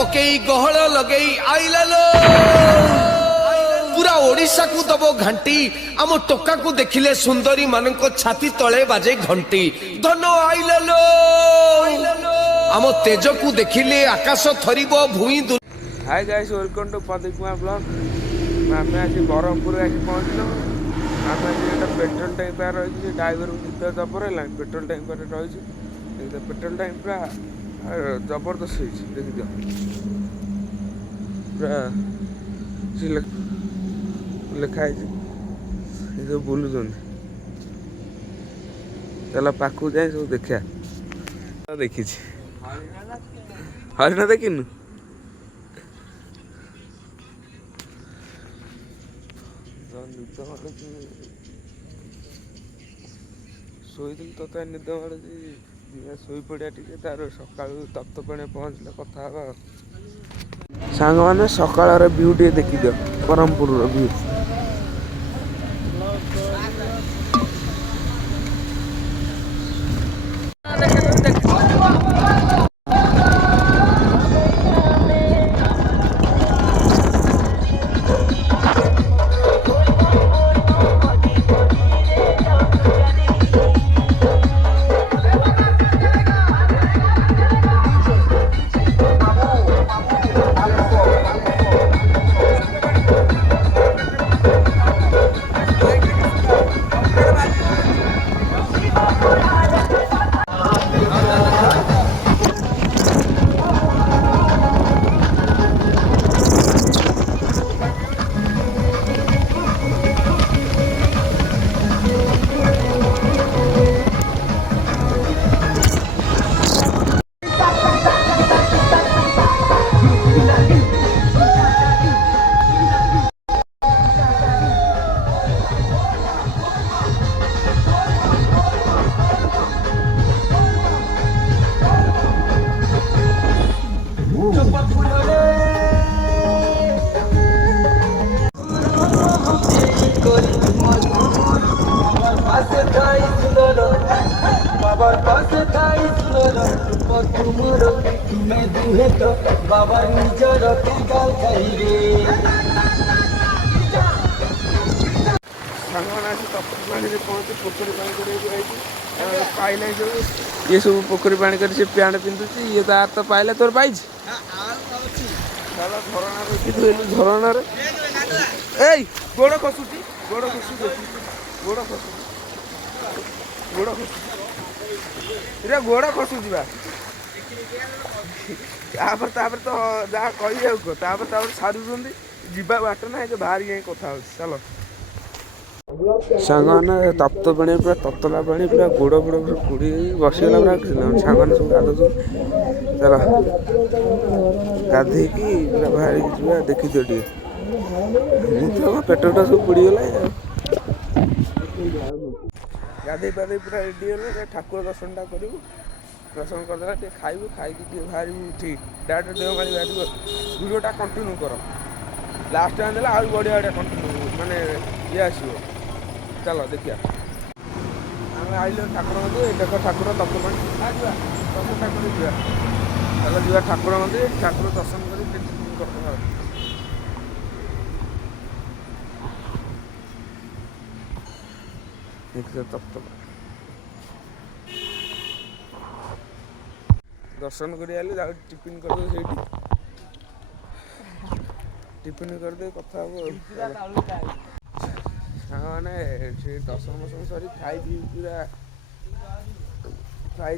पकई गहल लगे आइला लो पूरा ओडिशा को दब घंटी आम टोका को देखिले सुंदरी मानक छाती तले बाजे घंटी धन आइला लो आम तेज को देखिले आकाश थरिबो भूई। Hi guys, welcome to Pradeep Kumar blog. आम आज ब्रह्मपुर आसी पहुँचल। आम आज पेट्रोल टैंक पर रही ड्राइवर निद जबर है पेट्रोल टैंक पर रही पेट्रोल टैंक पूरा जबरदस्त हो देखी दियो पूरा लिखाई सब बुलूँ चल पाखक जाए सब देखा देखी हरिण देखिनु शोली तो निद मारूँ शोई पड़ा टे तार सका तप्तपाणी पहुँचले कथा सांग मैंने सकाल व्यू टे देखी दियो ब्रह्मपुर व्यू। बाबा निजर गाल खाइबे पहुँचे पोखरी पानी ये सब पोखरी पानी कर पैंट पिंधुची ये तार तो पाइले तोर पाई झरणा गोड़ खसुची गोड़ खसुची गोड़ खसुची गोड़ खसुची गोड़ खसुची बा तापर तो जहाँ कह सारूँ जीवा बाट ना बाहर जाए कथा चलो सांग तप्तपाणी पूरा ततला पानी पूरा गोड़ गोड़ पूरा कुड़ी बसीगला पूरा सांग सब गाधु चल गाधे पूरा बाहर जा देखी दियो टे पेट्रोल सब पुड़गला गाधे पाधे पूरा रेडी है ठाकुर दर्शन टा करूँ दर्शन करदेला टे खाइबू खाई बाहर ठीक डायरेक्ट देवमाली बाहर वीडियोटा कंटिन्यू कर लास्ट टाइम देला आज बढ़िया बढ़िया कंटिन्यू माने ये आसो चलो देखिए आम आइल ठाकुर मंदिर देख ठाकुर तप्तपाणी सब ठाकुर जा चलो जा ठाकुर मंदिर ठाकुर दर्शन कर तप्तपाणी दर्शन कर टिफिन कर टिफिन करदे कथा मैंने दर्शन मर्शन सरी खाई पूरा खाई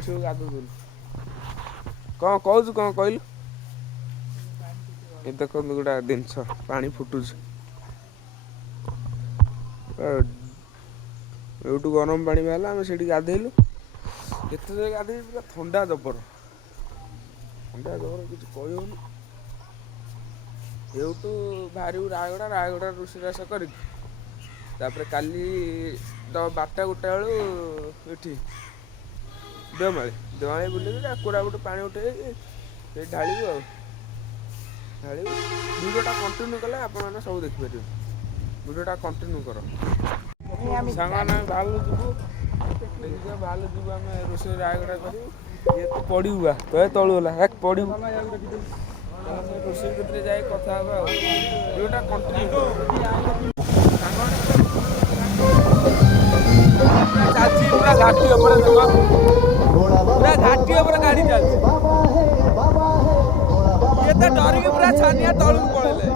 सब गाधुल कौन कहूँ कौन कहलु ये देख गोटा जिनस पानी फुटू एटू गरम पानी बाहर आम से गाधेलु ये गाधे पूरा थंडा जबर किसी कहूनी एवटू बाहर रायगड़ा रोषेईबास कर काली 12टा 1टा बेलू ये देवमाली बुले कोरापुट पानी उठे ढालू वीडियोटा कंटिन्यू कले आप सब देखिपारे वीडियोटा कंटिन्यू कर सांग बाहर जीवु ଦେଖିଛ ବାହାରିଲେ ଯିବୁ ଆମେ ରୋଷେଇ ରାୟଗଡ଼ା କରିବୁ ଇଏ ତ ପଡ଼ିବୁ ବା ତୁ ତଳୁ ହେଲା ଏକ ପଡ଼ିବୁ ରୋଷେଇ କତିରେ ଯାଇ କଥା ହେବା ଆଉ ଯୋଉଟା କଣ୍ଟିନ୍ୟୁ ଚାଲିଛି ପୁରା ଘାଟି ଉପରେ ଦେଖ ପୁରା ଘାଟି ଉପରେ ଗାଡ଼ି ଚାଲିଛି ଇଏ ତ ଡରିକି ପୁରା ଛାନିଆ ତଳକୁ ପଳେଇଲେ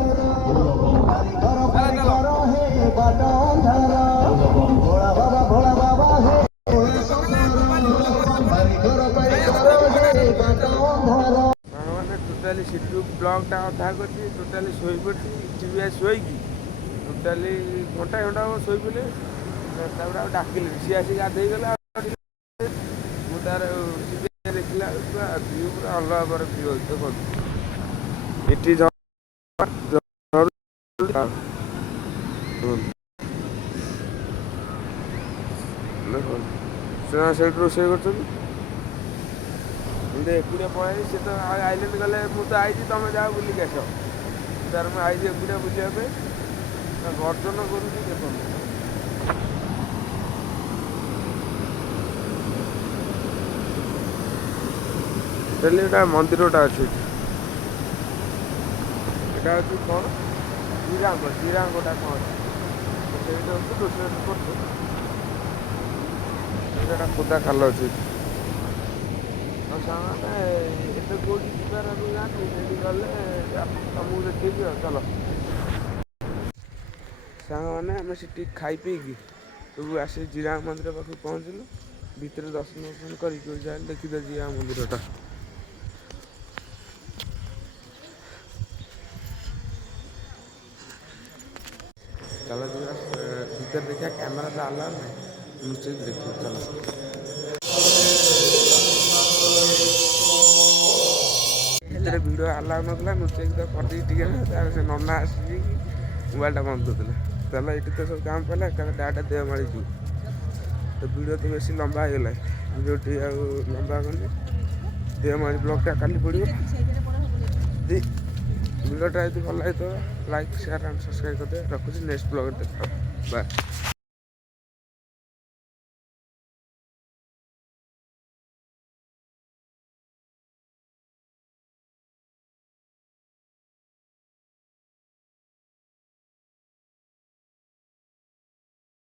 ମାନେ ଟୋଟାଲି ସିଟୁ ବ୍ଲଗ୍ଟା ଅଧା କରିଛି ଟୋଟାଲି ଶୋଇପଡ଼ିଛି ଟିଭି ଶୋଇକି ଟୋଟାଲି ଘଣ୍ଟା ହବ ଶୋଇପଡ଼ିଲେ ତାପରେ ଆଉ ଡାକିଲି ସିଏ ଆସିକି ଗାଧେଇଗଲା ମୁଁ ତାର ଦେଖିଲା ପୁରା ଭିଉ ପୁରା ଅଲଗା ପରେ ଭିଉ ଅଛି ଦେଖନ୍ତୁ ଏଠି ସେମାନେ ସେଇଠି ରୋଷେଇ କରୁଛନ୍ତି ଏମିତି ଏକୁଟିଆ ପଳେଇ ସେ ତ ଆଇଲେଣ୍ଡ ଗଲେ ମୁଁ ତ ଆଇଛି ତମେ ଯାଅ ବୁଲିକି ଆସ ତାର ମୁଁ ଆଇଛି ଏକୁଟିଆ ବୁଲିବା ପାଇଁ ଗର୍ଜନ କରୁଛି ଦେଖନ୍ତୁ ଟୋଟାଲି ଏଇଟା ମନ୍ଦିରଟା ଅଛି ଏଇଟା ହେଉଛି କ'ଣ ଜିରାଙ୍ଗଟା କ'ଣ ଅଛି ସେଇଟା ହେଉଛି ରୋଷେଇ କରୁଛୁ ସେଇଟା ଖୋଦା ଖାଲ ଅଛି ଆଉ ସାଙ୍ଗମାନେ ଏବେ କେଉଁଠି ଯିବାର ଯାଆନ୍ତି ସେଇଠି ଗଲେ ତମକୁ ଦେଖେଇବି ଆଉ ଚାଲ ସାଙ୍ଗମାନେ ଆମେ ସେଠି ଖାଇ ପିଇକି ସବୁ ଆସି ଜିରାଙ୍ଗ ମନ୍ଦିର ପାଖକୁ ପହଞ୍ଚିଲୁ ଭିତରେ ଦର୍ଶନ କରିକି ଯାଇ ଦେଖିଦ ଜିରାଙ୍ଗ ମନ୍ଦିରଟା ଚାଲ ଯିବା ଭିତରେ ଦେଖିବା କ୍ୟାମେରା ତ ଆଲାଉ ନାହିଁ ନିଶ୍ଚୟ ଦେଖିବୁ ଚାଲ ଭିତରେ ଭିଡ଼ିଓ ଆଲାଉ ନଥିଲା ନୁଚେଇକି ତ କରିଦେଇକି ଟିକେ ତାର ସେ ନନା ଆସିକି ମୋବାଇଲଟା ବନ୍ଦ କରିଦେଲେ ଚାଲ ଏଇଠି ତ ସବୁ କାମ ପଡ଼ିଲା ଏକାବେଳେ ଡାଟା ଦେଓମାଳି ଯିବୁ ତ ଭିଡ଼ିଓ ତ ବେଶୀ ଲମ୍ବା ହେଇଗଲା ଭିଡ଼ିଓଟି ଆଉ ଲମ୍ବା କଲି ଦେଓମାଳି ବ୍ଲଗ୍ଟା କାଲି ପଡ଼ିବ ଭିଡ଼ିଓଟା ଯଦି ଭଲ ଲାଗିଥିବ ଲାଇକ୍ ସେୟାର ଆଣ୍ଡ ସବସ୍କ୍ରାଇବ୍ କରିଦେବେ ରଖୁଛି ନେକ୍ସଟ ବ୍ଲଗ୍ରେ ଦେଖା ବାଏ।